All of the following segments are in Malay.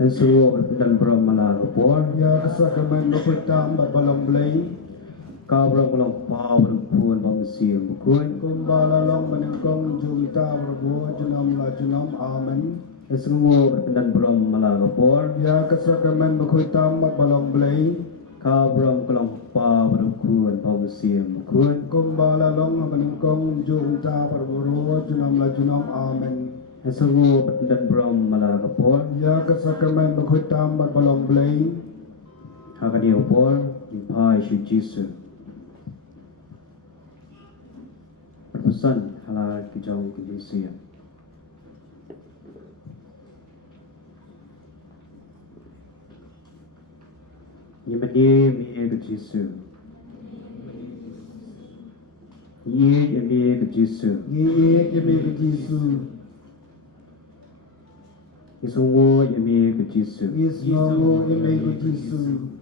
Esu dan Bram Malagapor, Ya Sakrament Maputam Balong Blay, Kabram Long Power Puan Bamsi Bukun, Kumbala Long Maningkong Jumita Rabo Junam La Junam Amen. Esu dan Bram Malagapor, Ya Sakrament Maputam Balong Blay, Kabram Long Power Puan Bamsi Bukun, Kumbala Long Maningkong Jumita Rabo Junam La Junam Amen. Esu dan Bram Malagapor, Ya Sakrament Maputam Balong Blay, Hakadiopor, Parish Jesus. Perpesan halal kijang kejisian. Yemadi miye kejisu. Ye yemi kejisu. Ye Yemi Jisu, Isungo yemi kejisu. Yisno Yemi Jisu.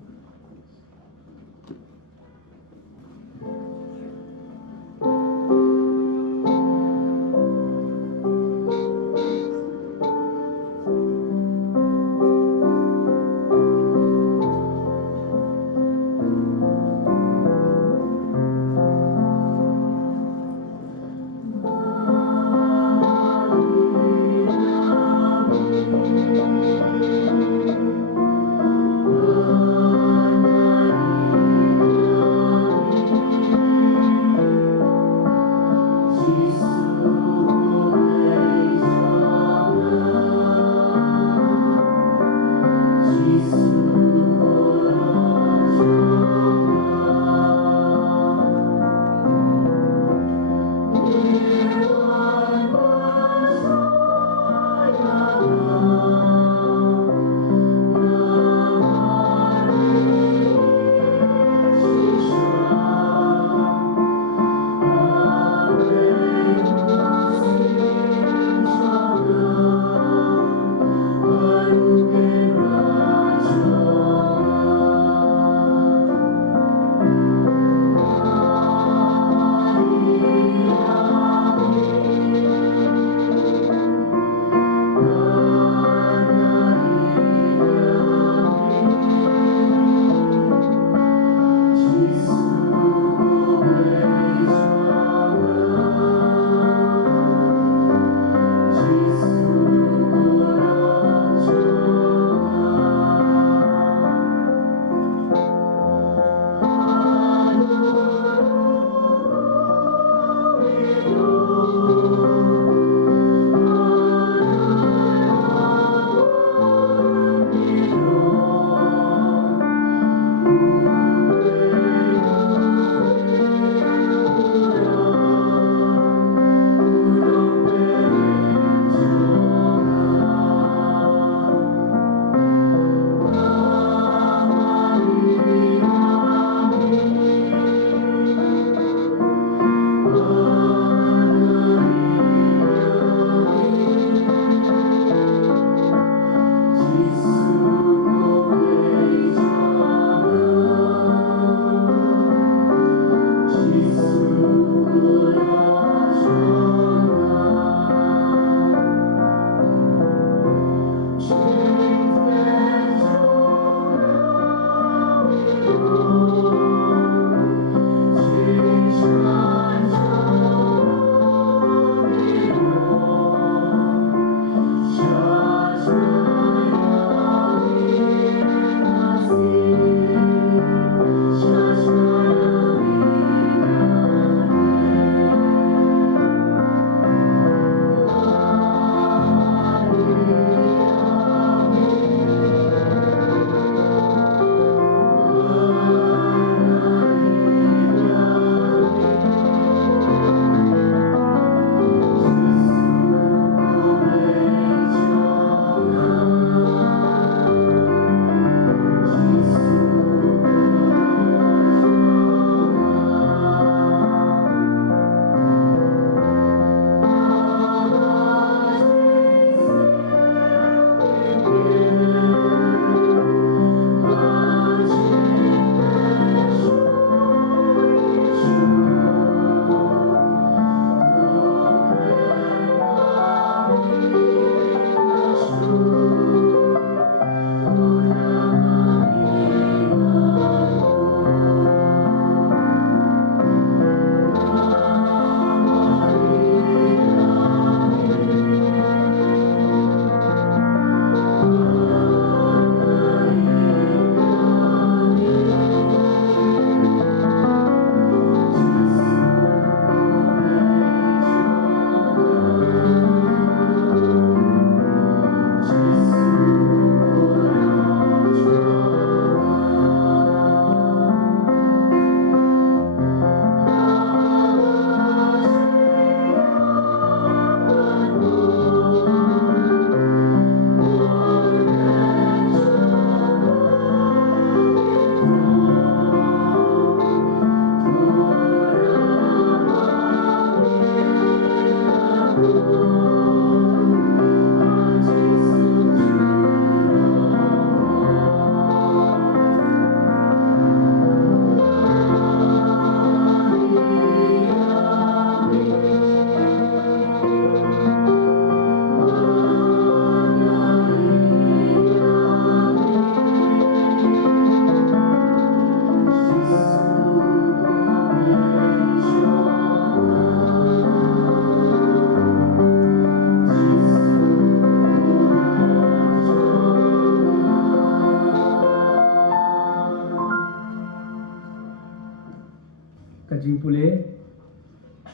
kajing pule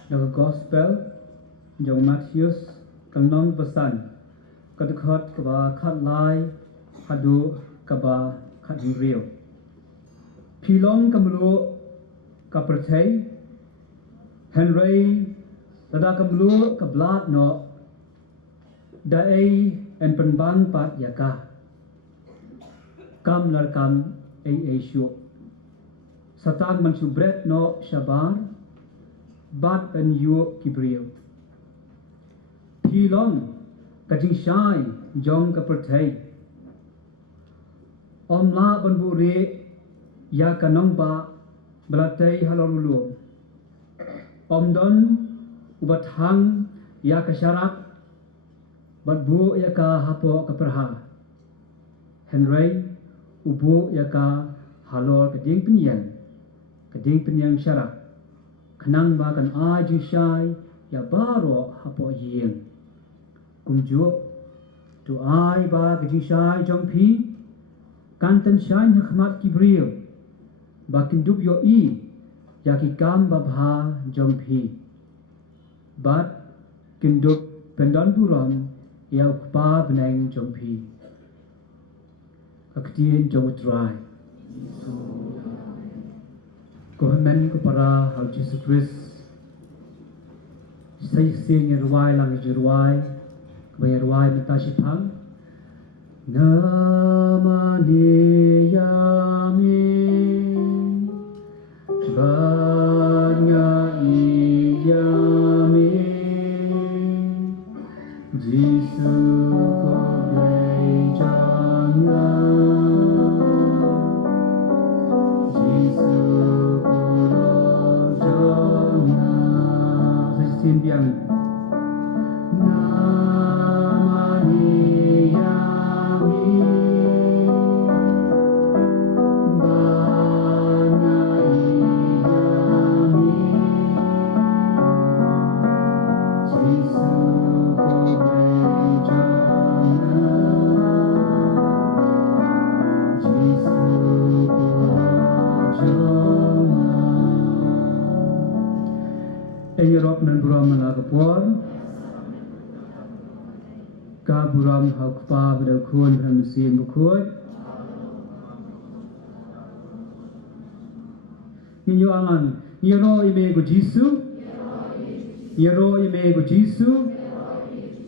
daga gospel jong Matius kanong pesan kadukhat kaba khat lai hadu kaba khat real pilong kamlu kaperthai Henry tada kamlu kablat no dai en penban pat yaka kam lar kam ai shu satang mansubret no shabar bat en yu kibriyo pilong kajing shai jong kaperthai om la banbure ya kanong ba belatai halolulu om don ubat hang ya kasyarak badbu ya ka hapo kaperha Henry ubu ya ka halor keding penyang syarak kenang ba kan ajing syai ya baro hapo ying kumju tu ai ba keding syai jong pi kanten syai hikmat kibriyo bakin dub yo i ya ki kam babha jong pi bat kinduk pendon buram ya pa beneng jong pi Kaktiin jong utrai Kohemen kepada hal Jesus Christ Say sing ruai lang ruai Kebaya ruai minta sipang Namane yami Banya iyami Jesus Biang namani yami banai yami Jesu ko bejana Jesu ko jana Europe nan buram nagapor ka buram hakpa berdakun ramsim bukut Ninyo angan Yero ime go Jisu Yero ime go Jisu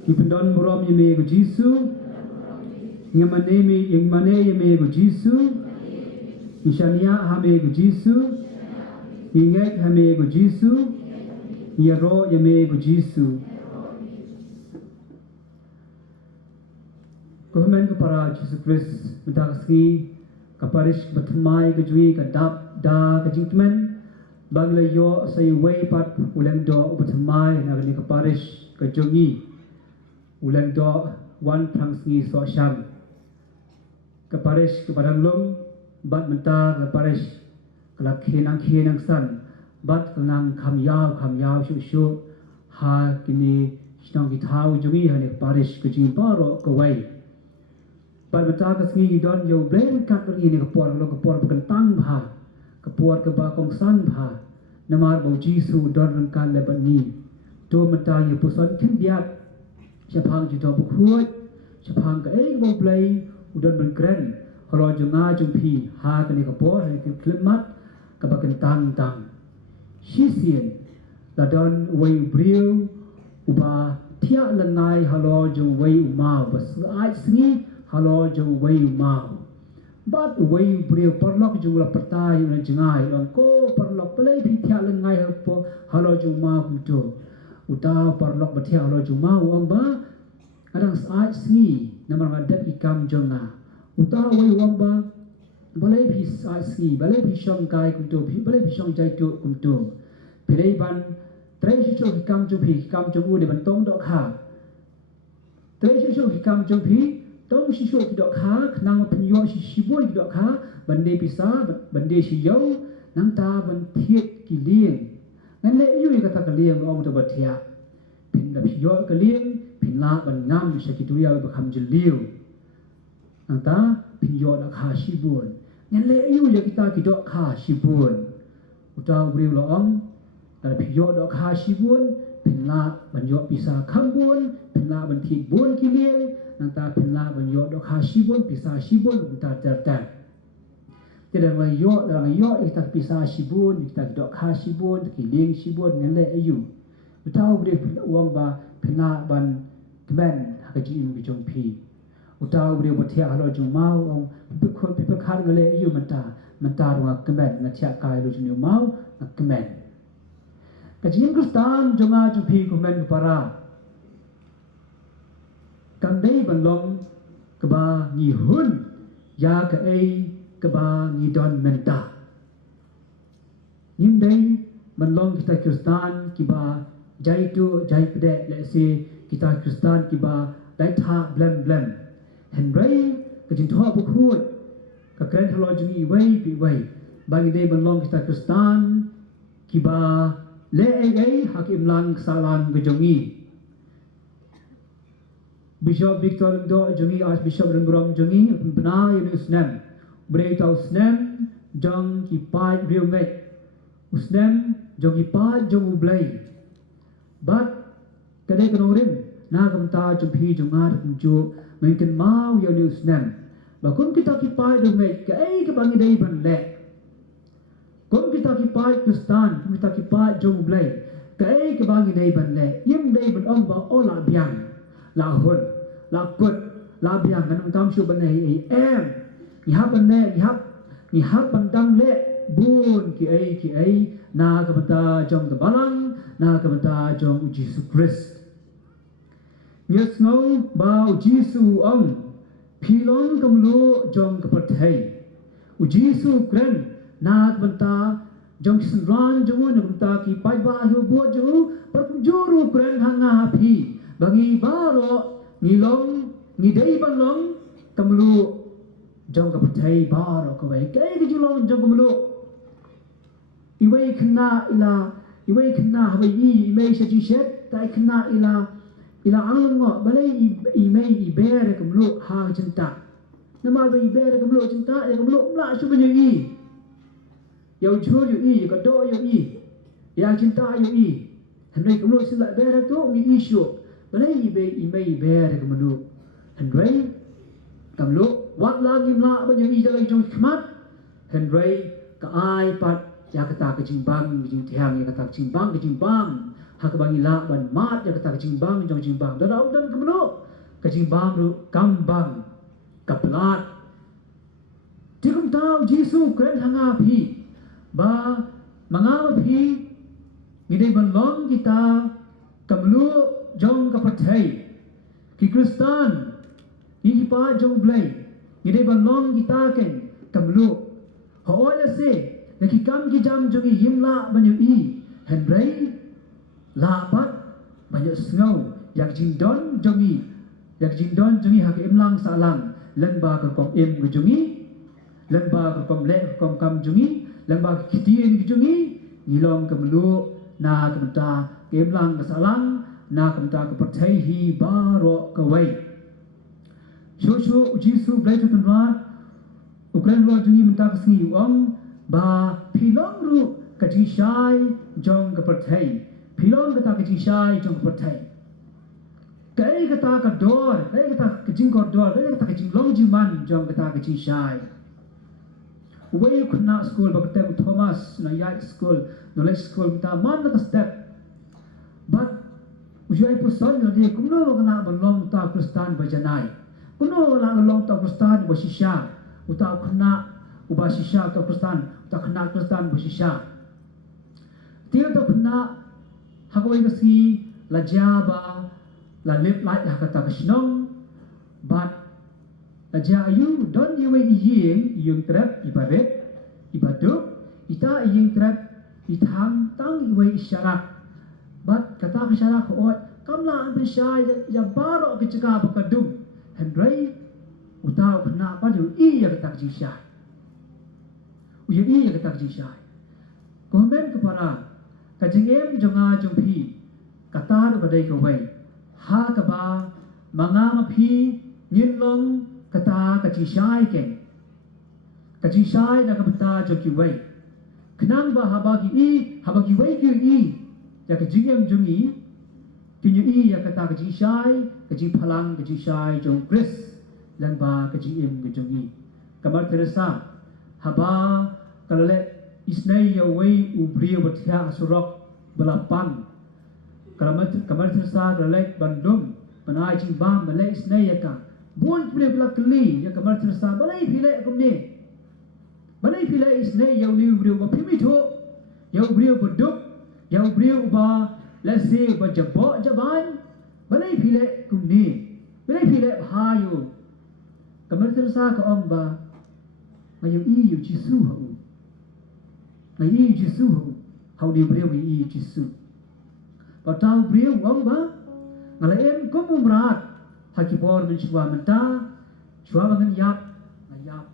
Ipendon buram ime go Jisu Yamane ime go Jisu Ishania hame go Jisu Ingek hame go Jisu Yero ime go Jisu Kohemen kepada Jesus Christ minta kasih ke Parish bertemai ke jui ke dap da ke jingtmen bagla yo say way pat ulang do bertemai nagani ke Parish ke jongi ulang do wan prangsni so syam ke Parish ke Padanglung bat minta ke Parish ke lakhinang san bat kenang kam yau syu ha kini sinong kitau jongi hani ke Parish ke jing baro ke way Pada mata kesengi don yo brain kat pergi ni kepor berkentang bah kepor ke bakong san bah namar bau Jisu don rengkan lebat ni to mata yo puson ken biat siapang judo bukut siapang ke bau play udon berkeren kalau junga jumpi ha ke ni kepor ni klemat ke bakentang tang sisien ladon way bril uba tiak lengai halo jung way umau bas ai sengi Halo jauh way mau, but way brio perlok jauh pertai yang jengai, langko perlok pelai pihak lengai apa halo jauh mau betul, udah perlok bertiak halo jauh mau amba, kadang saat sini nama ngadat ikam jonga, udah way amba, balai pih saat sini, balai pih syong kai betul, balai pih syong jai tu betul, pelai ban, terakhir syong ikam jauh di bentong dok ha, terakhir syong ikam jauh Tong sisyo kidok ha nang penyo sisibol kidok ha bande pisa bande siyau nang ta ban thiet kilien ngan le yu kata kalien ong to batia pin da pio kalien pin la ban ngam sakituya bakham jeliu nang ta pio da kha sibol ngan le yu ya kita kidok kha sibol uta uriu lo ong แต่พิโยดอกคาชิบุนเป็นลาบรรยอปิสาคำบุนเป็นลาบันทิบุนกิเลงนังตาเป็นลาบรรยอดอกคาชิบุนปิสาชิบุนอุตตาเจริญจะได้มาโยดังโยอีกตักปิสาชิบุนอีกตักดอกคาชิบุนกิเลงชิบุนนั่นแหละอายุอุตาอุเรศวงบาเป็นลาบันกแมนฮักจีอิมกิจงพีอุตาอุเรศวัฏยาฮัลโหลจงมาองพิพพิพคาร์นั่นแหละอายุมันตารงกแมนนัทยากายลุจนิวมานักแมนKajin Kristan jonga jupi kumen para kandai banlong keba ngi hun ya ka ei keba ngi don menta nimdai banlong kita Kristan kiba jai tu jai pede le se kita Kristan kiba dai tha blem henrai kajin tho bukhut ka kren halo jungi wei pi wei bagi dai banlong kita Kristan kiba le ai hakim lang salan gejongi Bishop Victor do jongi Archbishop Rembram jongi bna usnem breita usnem jong ki pai riungai usnem jongi pa jong ublai but kadai kanorin na kamta jumpi jongar kunju mungkin mau yo usnem bakun kita ki pai riungai kai ke bangi dai ban le Kung kita kipai Kristan, kita kipai jong blai, kai ke bangi dai ban le, yim dai ban om ba o la biang, la hun, la kut, la biang kan tam shu ban nei em, ni hap ban le, ni hap ban dang le, bun ki ai, na ka bata jong ke balang, na ka bata jong Jesus Christ. Yes ngau ba Jesus ong, pilong kamlu jong ke pathai, Jesus kren nak benta jong senran jong benta ki pai ba hu bo ju par juru kren hanga hapi bagi baro ngilong ngidei balong kamlu jong ka pathai baro ko wei kai ki julong jong kamlu iwei khna habai I mei se ji shet tai khna ila anglong balai I mei ber kamlu ha cinta nama bai ber kamlu cinta ya kamlu la su banyi Yau jujur yu ka do yu ya cinta yu hendai kamu sila ber tu ngi isu balai imei ber kamu hendai kamu wat la ngim la ban yu jalan jong khmat hendai ka ai pat ya kata ka jimbang jing tiang ya kata jimbang hak bangi la ban mat ya kata jimbang jong jimbang dan kamu ka jimbang ru kambang kaplat tikum tau Jesu kren hanga phi ba mga phi ngidai banlong kita kamlu jong kapathai ki Kristan ki pa jong blai ngidai banlong kita ken kamlu hoya se na ki kam ki jam jongi yimla banyu henrai la pat banyu snau yak jindon jongi hak imlang salang lengba kom im jongi lengba kom le kom kam jongi lembag kitien kijungi ngilong kamlu na kamta kemlang kasalang na kamta kapathai hi baro kawai shosho Jesu blai tu tunrat ukran lo jungi menta kasngi uang ba pilong ru kajishai jong kapathai pilong kata kajishai jong kapathai kai kata kador kai kata kajingkor dor kai kata kajinglong jiman jong kata kajishai Way could not school, but Thomas, na yai school, knowledge school, ta man na step. But ujai po son na dia kuno na balong ta Kristan bajanai. Kuno na balong ta Kristan basisha. Uta kuna ubasisha ta Kristan, uta kuna Kristan basisha. Tiyo ta kuna hakawai kasi la jaba la lip light hakata kasnong, but Aja ayu don yewe yung trap ibaret ibaduk ita yung trap itang tang iwe isyarak but kata isyarak ko kamla ang siya ya baro ke cika bakadum hendrai utaw na pa yu iya kata jisya uya iya kata jisya komen kepada kajengem jonga jompi kata badai kawai ha kaba mga mapi nyinlong kata kajishai ken kajishai na kabata joki wai kenang ba haba ki wei ki ya ke jingem jungi kinyu ya kata ke ji shai ke ji phalang ke ji shai jong Chris lang ba ke ji im ke jungi kamar teresa haba kalale isnai ya wei ubri bathya surok balapan kamar teresa kalale bandung panai jing ba malai isnai ya ka buon pile bla kli ya kamar teresa balai pile kumne balai pile isnai ya ni ubri ba phimi tho ya ubri baduk ya ubri ba let's say ba jabo jaban balai pile kumne balai pile hayo kamar teresa ka om ba mayo yu jisu ho ngai yu jisu ho how di ubri yu jisu ba tau ubri om ba ngalaem ko mumrat hakipor men shwa menta shwa bangan yap ngayap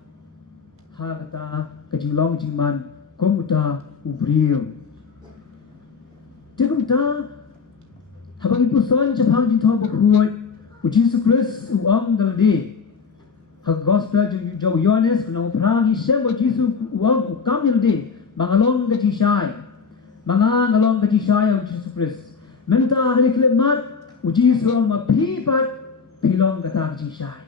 ha kata kajinglong jingman komuta ubrio tikumta habang ipuson chapang jintho bakhuy u Jesus Christ u am daldi ha gospel jo Ioannes no prang hi shebo Jesus u am u kam yildi mangalong ka jishai mangalong ka jishai u Jesus Christ menta haliklemat u Jesus am mapipat pilong kata jishai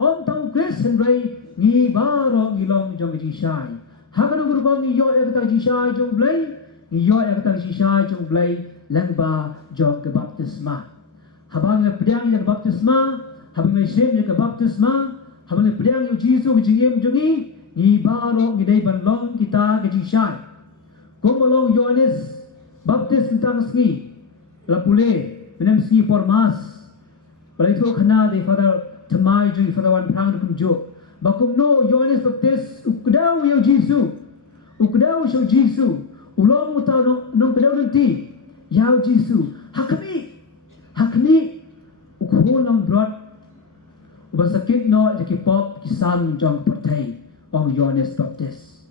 om tang Chris henry ni baro ngilong jong jishai hakano gurubang ni yo kata jishai jong blai ni yo kata jishai jong blai langba jong ke baptisma habang le pedang yang baptisma habang le shem yang baptisma habang le pedang yang jisu jingem jongi ni baro ngidai banlong kita ke jishai komolong Ioannes baptis tentang ski lapule menem ski formas balai tu khana de father thamai ju father wan prang kum jo bakum no Ioannes baptis ukdau yo jisu ukdau sho jisu ulong utau no kdau nanti yau jisu hakmi ukholam brot ubasakit no jakipop kisan jong pertai ong Ioannes baptis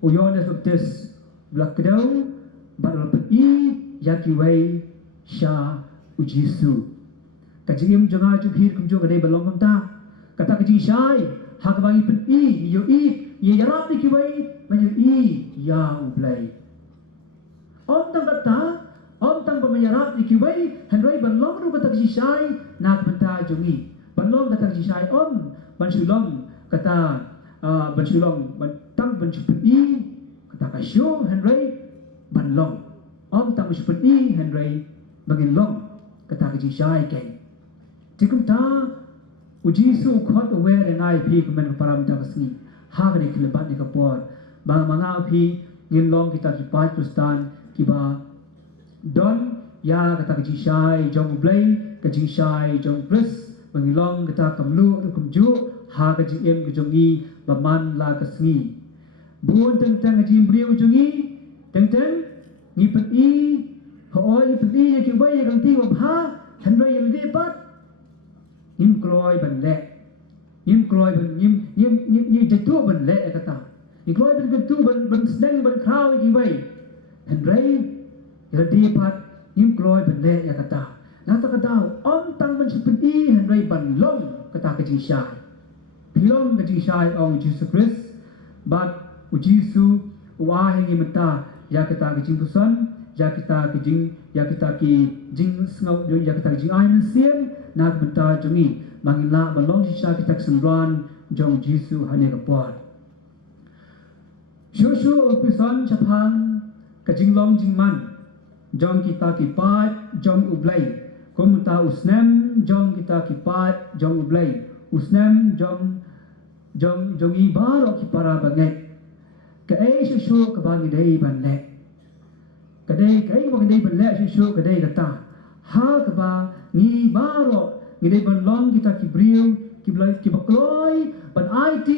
o Ioannes baptis blakdau badal pi yakiwei sha u jisu kajingim jonga ju phir kum jo gade balong kum ta kata kaji shai hakbangi pen yo ye yarap ni kiwei manyu ya ublai om tang kata om tang pamayarap ni kiwei hanrei balong ru kata kaji shai nak benta jongi balong kata kaji shai om bansulong kata bansulong tang bansupi kata kasyo hanrei balong om tang bansupi hanrei bagilong kata kaji shai kai tikum ta ujisu khot aware ngai phi kumen paramita kasni hagni khlebat ni kapor bang manga phi ngilong kita ki pai kustan kiba don ya kata kaji shai jong blai kaji shai jong Chris bangilong kita kamlu kumju ha kaji em jongi baman la kasni buon teng teng kaji briu jongi teng teng ni peti hoi peti ki bai kan ti wa ha hanrei yel de pat nim kroi ban le nim kroi ban nim jatu ban le kata ni kroi ban jatu ban sedang ban krau ki bai hanrei yel de pat nim kroi ban le ya kata nata kata om tang ban sepi hanrei ban long kata kaji shai pilong kaji shai ong Jesus Christ but ujisu wa hingi mata ya kata kaji pusan ya kita ki jing ngau ya kita jing ai men siem nak menta jongi mangila balong sisa kita kesembuhan jong jisu hanya kapor shushu upisan chapang kajing long jing man jong kita ki pat jong ublai komuta usnem jong kita ki pat jong ublai usnem jongi baro ki para bangai ka ai shushu ka bangi dei ban le kadai kai mo kadai ban le shushu kadai kata ha ka ba ni baro ngidai ban long kita ki briu ki blai ki bakloi ban IT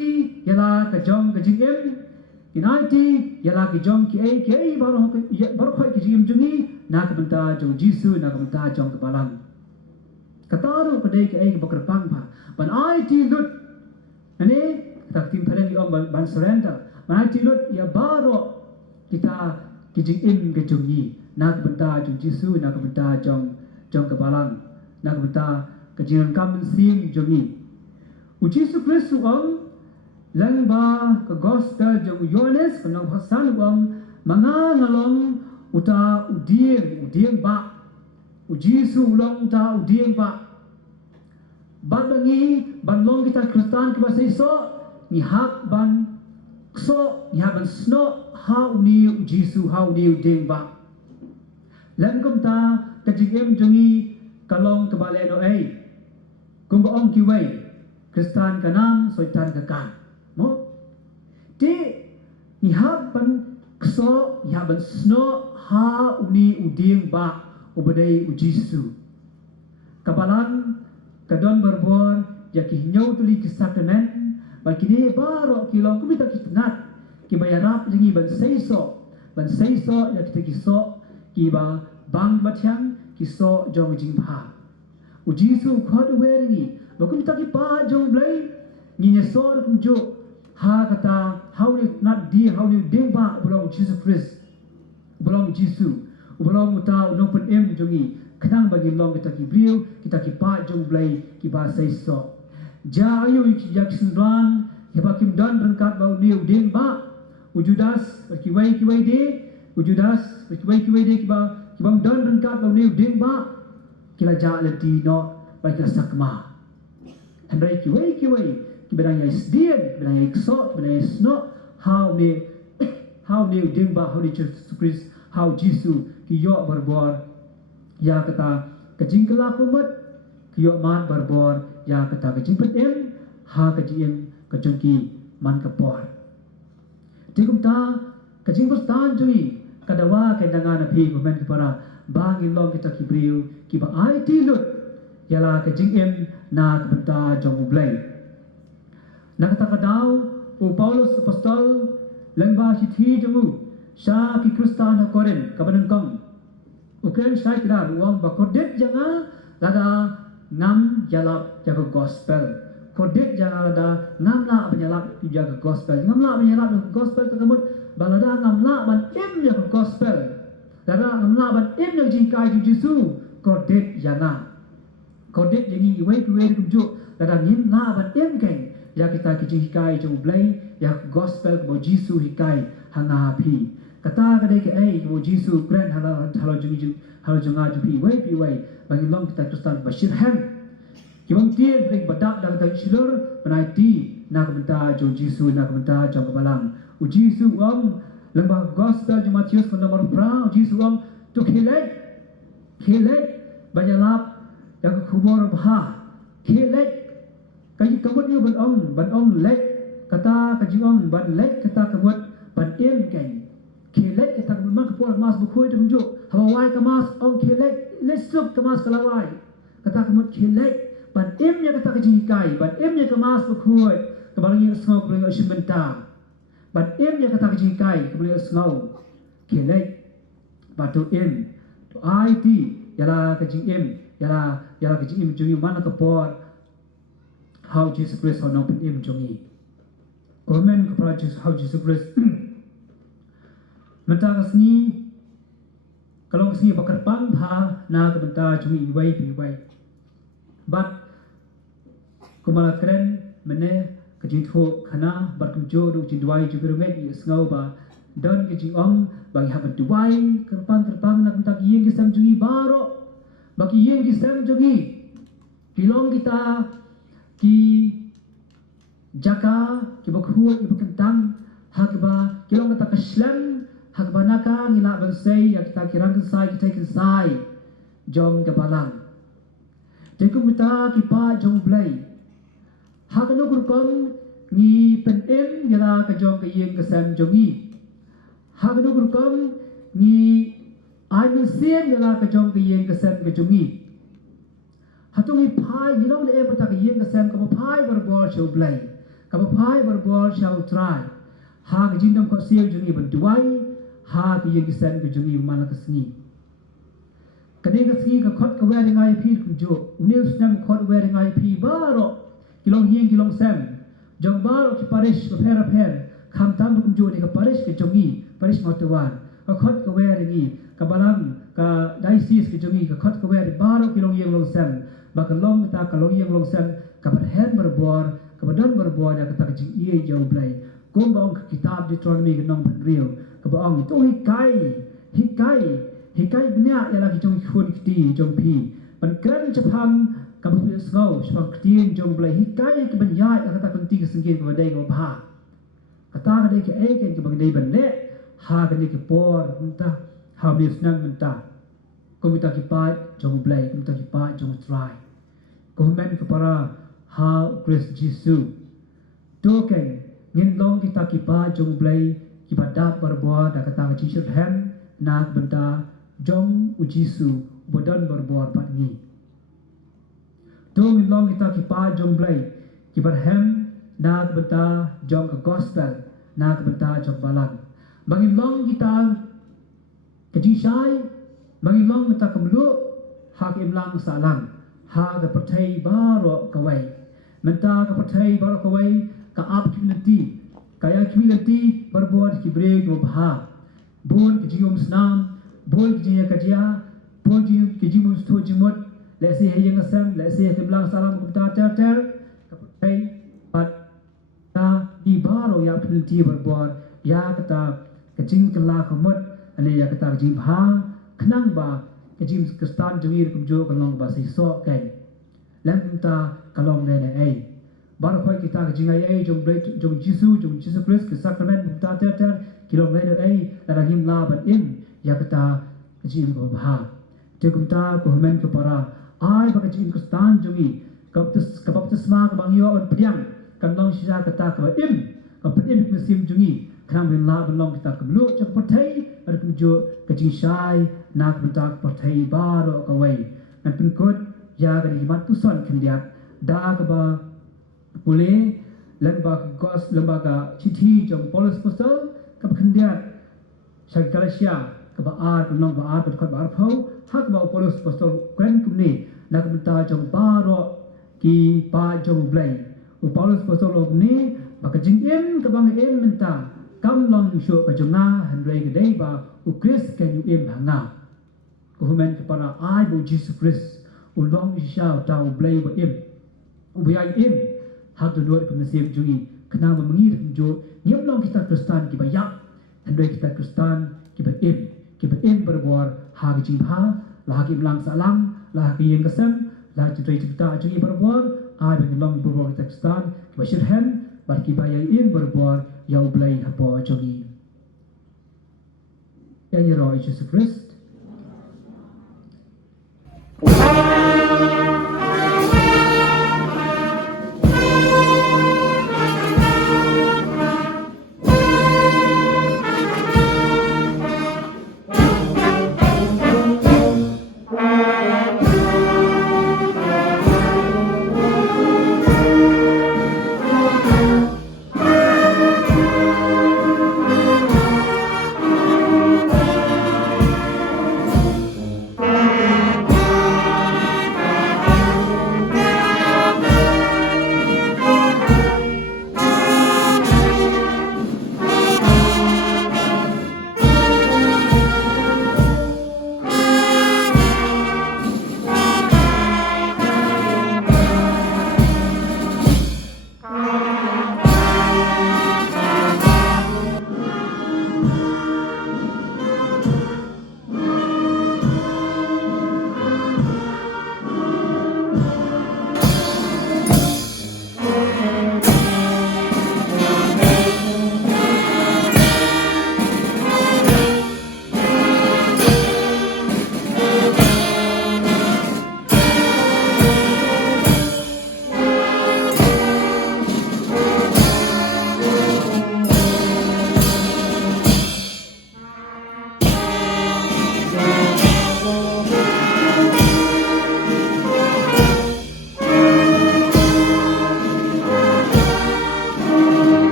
yala ka jong ka jingem in IT yala ki jong ki ai baro khoi ki jingem jungi na ka banta jong jisu na ka banta jong ka balang kataru kadai ki ai bakrapang ba ban IT lut ane tak tim thalen di om ban surrender ban IT lut ya baro kita ki jingem ka jungi na ka banta jong jisu na ka banta jong ka balang na ka banta kajian kamen sim jongi uji su Kristu om lang ba ka gospel jong Yohanes kanang pasan wang mga ngalong uta udieng ba ujisu ulong uta udieng ba bangi banlong kita Kristen ka sa iso ni hak ban so ni haban sno how ni ujisu how ni udieng ba lang kum ta kajigem jongi kalong kabaleno ay kung baong kiway Kristen kanam soitan ka mo ti ihaban kso ihaban sno ha uni uding ba ubadai ujisu kabalan kadon berbor jaki hinyau tuli ke sakrament bakini baro kilong kumita kitngat kibayarap jingi ban seiso ya kita kiso kiba bang batyang kiso jong jingpa ujisu khod weringi bakumita ki pa jong blai ni nyesor kumjo ha kata how ni not di how ni dengba belong Jesus Christ belong Jesus belong uta unopun em jongi kenang bagi long kita ki brio kita ki pa jong blai ki ba seiso ja ayu ki jak sundan ki ba kim dan rengkat bau ni dengba ujudas ki wai de ujudas ki wai de ki ba dan rengkat bau ni dengba kila ja le di no ba kila sakma Henry kiway kibenanya isdien kibenanya ikso kibenanya sno how ni dingba how ni Jesus Christ how Jesus kiyo berbor ya kata kajing kelakumat kiyo man berbor ya kata kajing petem ha kajing kajengki man kapor tikum ta kajing berstan jui kadawa kendangan api komen kepara bangin long kita kibriu kiba interlude yala kajing na kebenta jong ublay na kata kadau u Paulus apostol lengba hithi jongu sha ki Kristen ha koren kabaneng kong ukren sai kira ruang ba kodet janga lada ngam jalap jaga gospel kodet janga lada ngam la penyalap jaga gospel ngam la penyalap gospel tersebut balada ngam la ban jaga gospel lada ngam la ban jaga jingkai Jesu kodet janga kodet jadi iway kumjo lada ngim la ban keng ya kita hikai jong blai ya gospel bo Jesu hikai hanga pi kata kadai ke bo Jesu kren halo jonga jupi way bagi long kita Kristen bashir hem kibang tiel bring badak dang tang silur penaiti na kebenta jong Jesu na kebenta jong kebalang u Jesu lembah gospel jong Matius nomor pra Jesu tu kelek banyak lap yang kubur bah kelek kaji kamut ni ban ong lek kata kaji ong ban lek kata kamut ban keng kelek kata memang kepor mas bukoi tu menjuk hawai kemas ong kelek lesuk kemas kelawai kata kamut kelek ban nya kata kaji kai ban nya kemas bukoi kebalangi sengau kebalangi ocean bentang ban nya kata kaji kai kebalangi sengau kelek batu tu IT yala kaji yala kaji jungi mana kepor how Jesus Christ how no pun jungi komen kepada Jesus how Jesus Christ mentah kesni kalau kesni bakar pang ha na kementah jungi iway but kumala keren mene kaji tho khana barkum jo du jindwai jubirumet ni sngau ba dan kaji ong bagi habat duwai kerpang nak mentah yeng kisam jungi baro bagi yeng kisam jungi kilong kita ki jaka ki bakhuat ki bakentang hakba kilong kata kaslam hakba naka ngila bansai ya kita kirang sai kita sai jong kebalang tekum kita ki pa jong blai hakno kurkon ni penem yala ka jong ka yeng kasam jongi hakno kurkon ni ai sen yala ka jong ka yeng kasam ka jongi hatung pai hilong le pata ka yeng kasam ka pai berbol show blai ka pai berbol show try ha ka jindam ko siel jungi berduai ha ka yeng kasam ka jungi mana ka sngi kadeng ka sngi ka khot ka wearing ai pi ku jo news nam khot wearing ai pi baro kilong yeng kilong sam jong baro ki parish ko pher kham tam ku jo ni ka parish ke jungi parish Mawtawar ka khot ka wearing ka balang ka diocese ke jungi ka khot ka wearing baro kilong yeng long sam bakalong ta kalong yeng long sam ka pathen berbor kebadan berbuat dan kata jing ia jauh belai kum baong kitab Deuteronomy ke nong penriu ke baong itu hikai banyak yang lagi jong khun kiti jong pi pan kran Jepang kamu ngau sebab kiti jong belai hikai ke banyak yang kata kunti ke sengkin ke badai ke bah kata kadai ke ke bagai bende ha kadai ke por mentah ha bis nang mentah komita kipat jong belai komita kipat jong try komen kepada ha Chris Jesu token ngin long kita kipat jong belai kipat dak berbuat dan kata ke Jesus hem nak benda jong ujisu bodan berbuat pat ni tu ngin long kita kipat jong belai kipat hem nak benda jong ke gospel nak benda jong balang bangin long kita kejisai bangin long kita kemeluk hak imlang salang ha ke pertai baru kawai menta ke pertai baru kawai ke up community kaya community berbuat kibre ke bah bun ke jium senam bun ke jinya kadia bun ke jium sto jimut let's say yang asam let's say ke imlang salang ke ter ke pertai pat ta di baru ya community berbuat ya kata kecing kelak kemut ane ya kata jim bah kenang ba kejim kestan jewir kumjo kalong ba sai so kai lam ta kalong ne ai bar khoi kita kejing ai jong break jong Jesus Christ ke Sakrament ta ter kilong ne ai la him la ban im ya kata kejim ko ba te kum ta ko men ko para ai ba kejim kestan jewi kabaptes ma ka bangyo on priang kalong sisa kata ka im ka im musim jungi kang bin la belong kita keblu cak patai ada kumjo kejing sai nak bentak patai baru kawai dan pengkod ya gani mat puson kendiak da ka ba pule lembaga citi jong polis postal ka kendiak Galatia ka ba ar belong ba ar pengkod ba ar phau hak ba polis postal kren kumni nak bentak jong baru ki pa jong blai polis postal ni ba kejing im ka bang im menta kam long syuk kajunga handrai kedai ba Ïukharist kan im hanga kuhumen kepada ai bu Jesus Christ ulong isya tau blai ba im ubiai im hak dua kemasif jungi kena mengir jo nyem long kita Kristen ki bayak handrai kita Kristen ki ba im berbuat ha ki jibha la ki lang salam la ki yang kesem la jitrai kita jungi berbuat ai ba long berbuat kita Kristen ki ba syirhan ba ki bayai im berbuat yau belai apa jogi yang yero Jesus Christ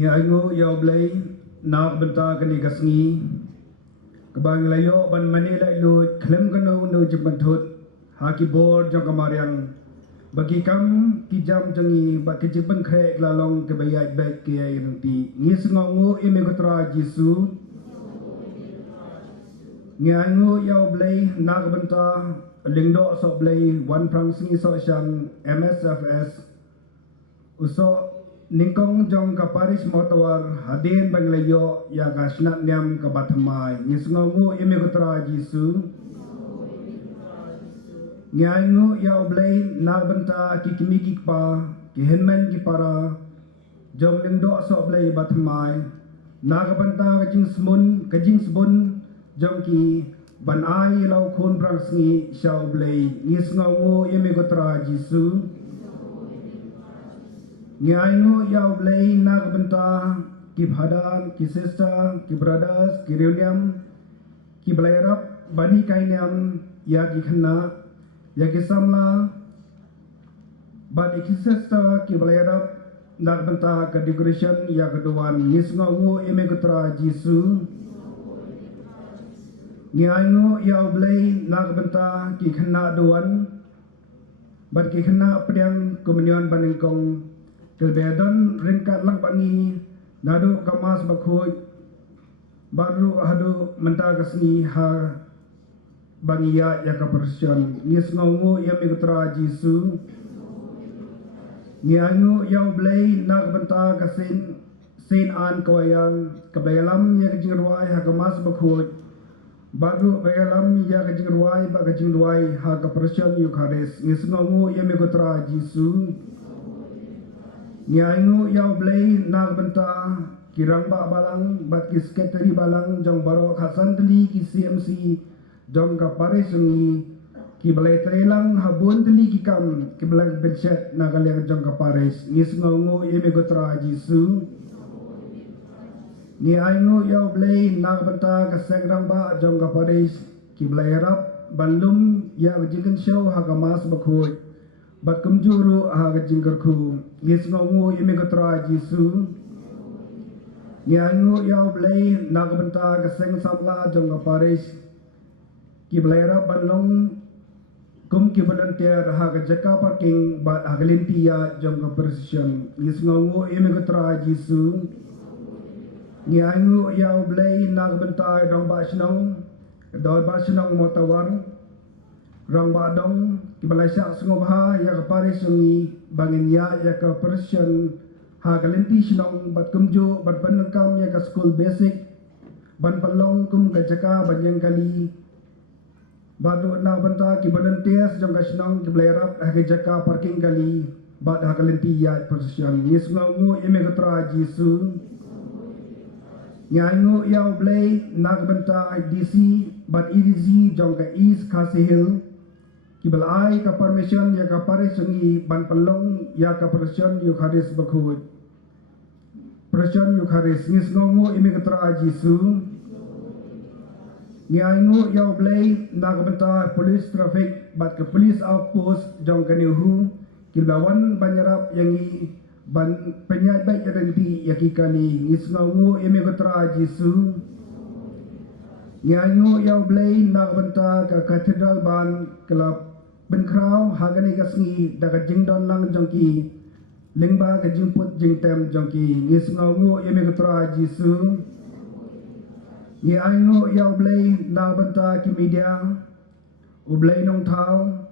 ya ngo ya blai nak benta kani kasngi kabang layo ban mani lai lu klem kanu nu jemput haki bor jong kamariang bagi kam ki jam jangi ba ki jipan kre lalong ke bayat baik ke ai nanti ngis ngongu ime gotra jisu ngangu yau blai nak benta lingdo so blai wan prang singi so shan MSFS uso ningkong jong ka Parish Mawtawar hadin banglayo ya ka snak nyam ka batmai ngis ngongu ime gotra jisu ngangu yau blai nak benta ki kimi ki pa ki henman ki para jong lingdo so blai batmai nak benta ka jing smun ka jing sbun jong ki ban ai lau khun prang sngi shau blai ngis ngongu ime gotra jisu ngangu yau blai nak benta ki bhadan ki sister ki brothers ki reunion ki blai rap bani kainam ya ki khna ya ki samla bani ki sister ki blai rap nak benta ka decoration ya keduan ngis ngongu ime gotra jisu ngangu yau blai nak benta ki khna duan ban ki khna pediang komunion baningkong kelbedan ringkat lang pangi nadu kamas bakhoj baru hadu menta kasni ha bangiya ya ka Proseshon ngis ngongu ya migutra jisu ngangu yau blai nak benta kasin sin an kawayang kabayalam ya kajingruai ha kamas bakhoj baru bayalam ya kajingruai ba kajingruai ha ka Proseshon Ïukharist ngis ngongu ya migutra jisu ngangu yau blai nak benta kirang ba balang bat ki sekretari balang jong baro khasan teli ki CMC jong ka Parish ni ki blai trelang habun teli ki kam ki blai benchet nagaleng jong ka Parish ngis ngongu ime gotra jisu ngangu yau blai nak benta ka sekrang ba jong ka Parish ki blai rap balum ya jikan show ha ka mas bakhoj bat kumjuru ha ka jingkarku ngis ngongu ime gotra jisu ngangu yau blai nak benta ka seng samla jong ka Parish ki blai rap balong kum ki volunteer ha ka jaka parking bat ha ka limpia jong ka Proseshon ngis ngongu ime gotra jisu ngangu yau blai nak benta dong ba snong doi ba snong Mawtawar rang ba dong ki balai syak sngobha ya ka Parish ngi bangin ya ka Proseshon ha ka limpi snong bat kumju bat panangkam ya ka school basic ban palong kum ka jaka banyang kali batu nak benta ki volunteers jong ka snong ki balai rap ha ka jaka parking kali bat ha ka limpi ya Proseshon ngis ngongu ime gotra jisu ngangu yau blai nak benta DC bat EDC jong ka East Khasi Hill ki balai ka permission ya ka Parish ngi ban palong ya ka Proseshon Ïukharist bakhoj Proseshon Ïukharist ngis ngongu ime gotra jisu ngangu yau blai nak benta police traffic bat ka police outpost jong ka Nihu ki lawan banyarap yangi ban penyat baik identiti ya ki kali ngis ngongu ime gotra jisu ngangu yau blai nak benta ka cathedral ban kelab ben krau hagani kasngi daga jingdon lang jongki lingba ka jingput jingtem jongki ngis ngongu ime gotra jisu ngangu yau blai nak benta ki media ublai nong thau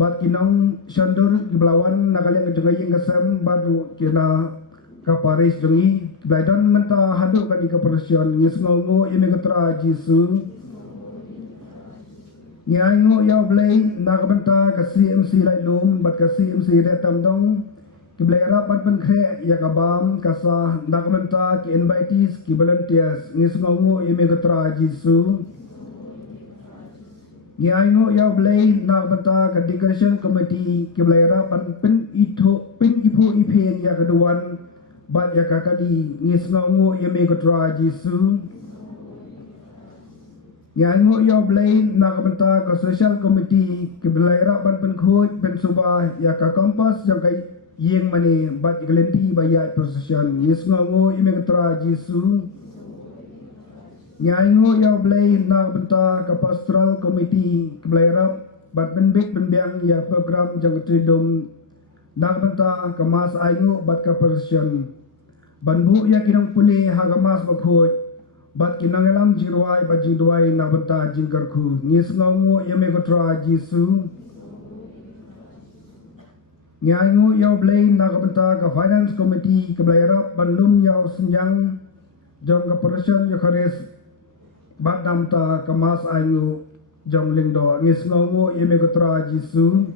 bat kinong shandur ki belawan nagaleng jongayeng kasam baru kina ka Parish jongi blaidon menta hadu kan ka Proseshon ngis ngongu ime gotra jisu ngangu yau blai nak benta ka CMC lai lum bat ka CMC re tamdong ki blai rap bat ban khe ya ka bam ka sa nak benta ki invitees ki volunteers ngis ngongu ime gotra jisu ngangu yau blai nak benta ka decoration committee ki blai rap ban pin ipu ipen ya keduan bat ya ka kali ngis ngongu ime gotra jisu ngangu yau blai nak benta ka social committee ki blai rap ban khoj pen subah ya ka kompas jong kai yeng mani bat glenti bayat Proseshon ngis ngongu ime gotra jisu Nyango ya blay na benta ke pastoral committee keblay rap bat benbik benbiang ya program jang tridom na benta ke mas aingo bat ke Proseshon banbu ya kinang puli hagamas bakhoj bat kinangelam jirwai bat jingduai na benta jingkarku ngis ngongo ya megotra jisu nyango ya blay na benta ke finance committee keblay rap banlum ya senjang jong ke Proseshon Ïukharist bat namta kemas ayu jong lingdo ngis ngongo yeme kotra jisu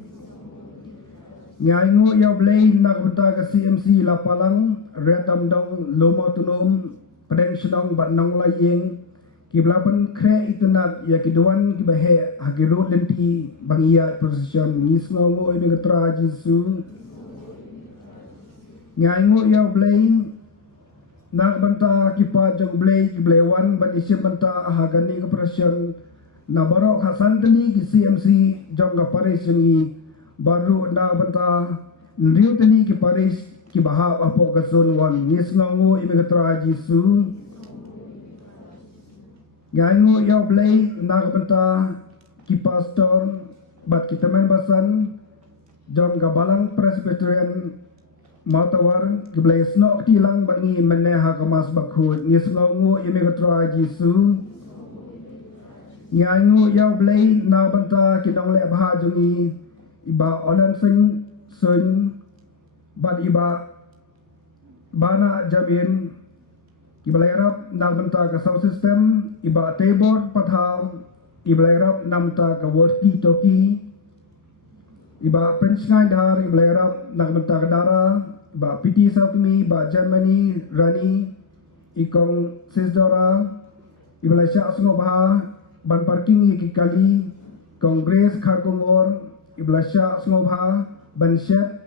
nyango ya blay nak benta ke CMC lapalang retam dong lomo tunum pedeng senong bat nong layeng kiblapan kre itenat ya kiduan kibahe hagiru lenti bangiya Proseshon ngis ngongo yeme kotra jisu nyango ya blay nak benta kipa jong blay wan ban isip benta hagani ke Proseshon na barok hasan teli ki CMC jong ke Parish yengi baru na benta nriu teli ki Parish ki bahap apok kasun wan ngis ngongo ime ketra jisu ngango ya blay nak benta ki pastor bat kita men basan jong ke balang Presbyterian Mawtawar keblay snok tilang bangi meneha kemas bakhut ngis ngongo ime ketra jisu nyango ya blay na benta kinong le bahajungi iba onan sing sun bat iba bana jamin kiblay rap na benta ke sound system iba keyboard patham iblay rap namta ke walkie talkie iba pensngai dar iblay rap na benta ke dara ba piti sakmi ba Germany rani ikong sisdora ibalai syak sengo bah ban parking iki kali kongres kharkongor ibalai syak sengo bah ban shet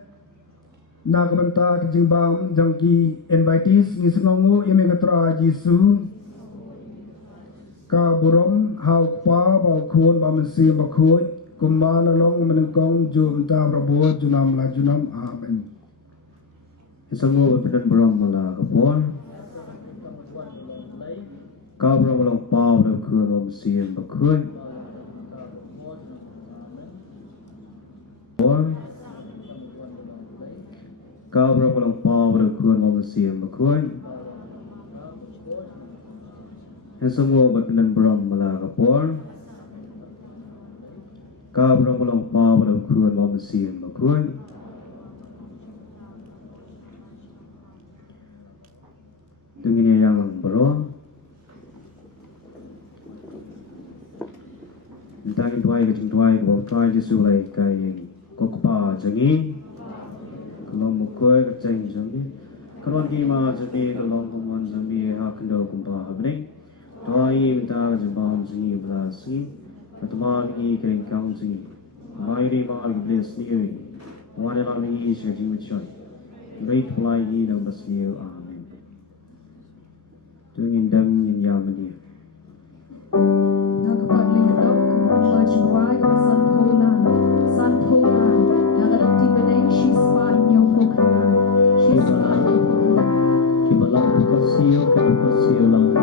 na kementa kejimbam jangki invitees ni sengongo ime ketra jisu ka burom hau pa ba khon ba mesi ba khoj kumba lalong menengkong jum ta brabo junam la junam amen. Semua berpedan beram malah kapor. Kau beram malah pau dan kuat orang siam berkuat. Kau beram malah pau dan kuat orang siam berkuat. Semua berpedan beram malah kapor. Kau beram malah pau dan kuat orang siam berkuat. Dengan yang berong, entah itu tuai kecing tuai, bawa tuai jesu lagi kaya kokpa jangi, kalau mukoi kecing jangi, kalau kima jangi kalau kuman jangi hak kendo kumpa habis, tuai minta jembam jangi belasi, ketemu lagi kerengkang jangi, mai di mal iblis ni, mana lagi sejauh macam, great fly ni dan bersih amen. Dengan dang yang dia. Nak buat lingkap kepada jiwa san pola, nak ada di bedeng shispa yang fokana, shispa. Kita lalu kasih lang.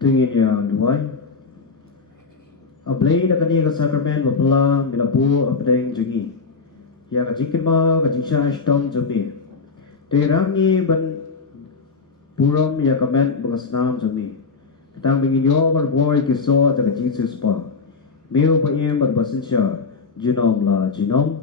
tingin yang duai. Ablay na kaniya ka sakrament wapala minapu apdeng jangi. Ya ka jikin ma ka jiksha istom jami. Terangi ban puram ya kamen bukas nam jami. Tang bingin yo berboy kiso ta ka Jesus pa. Meu pa iem berbasinsya jinom la jinom.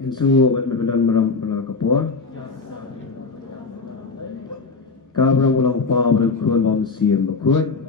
Insu ban berbedan meram pela kapur. Kabrang ulang pa berkuan mam siem berkuan.